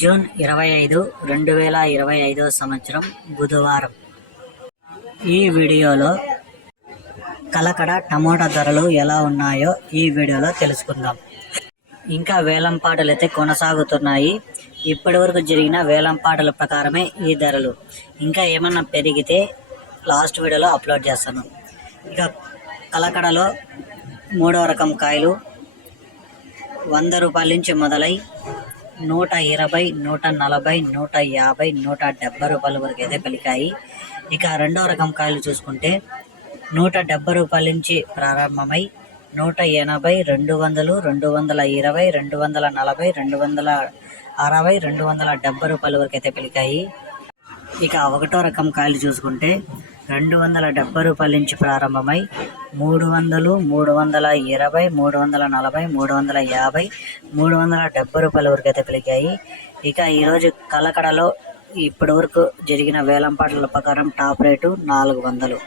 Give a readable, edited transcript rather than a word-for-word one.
June 25, 2025 సంవత్సరం బుధవారం. ఈ వీడియోలో కలకడ టమోటా ధరలు ఎలా ఉన్నాయో ఈ వీడియోలో తెలుసుకుందాం. ఇంకా వేలంపాటలు అయితే కొనసాగుతున్నాయి. ఇప్పటి వరకు జరిగిన వేలంపాటల ప్రకారమే ఈ ధరలు. ఇంకా ఏమన్నా పెరిగితే లాస్ట్ వీడియోలో అప్లోడ్ చేస్తాను. ఇక కలకడలో 3వ రకం కాయలు 100 రూపాయల నుంచి మొదలై 120, 140, 150, 170 రూపాయల వరకు అయితే పలికాయి. ఇక 2వ రకం కాయలు చూసుకుంటే 170 రూపాయల నుంచి ప్రారంభమై 180, 200, 220, 240, 260, 270 రూపాయల వరకు అయితే పలికాయి. ఇక 1వ రకం కాయలు చూసుకుంటే 270 రూపాయల నుంచి ప్రారంభమై 300, 320, 340, 350, 370 రూపాయల వరకు అయితే పలికాయి. ఇక ఈరోజు కలకడలో ఇప్పటి వరకు జరిగిన వేలంపాటల ప్రకారం టాప్ రేటు 400.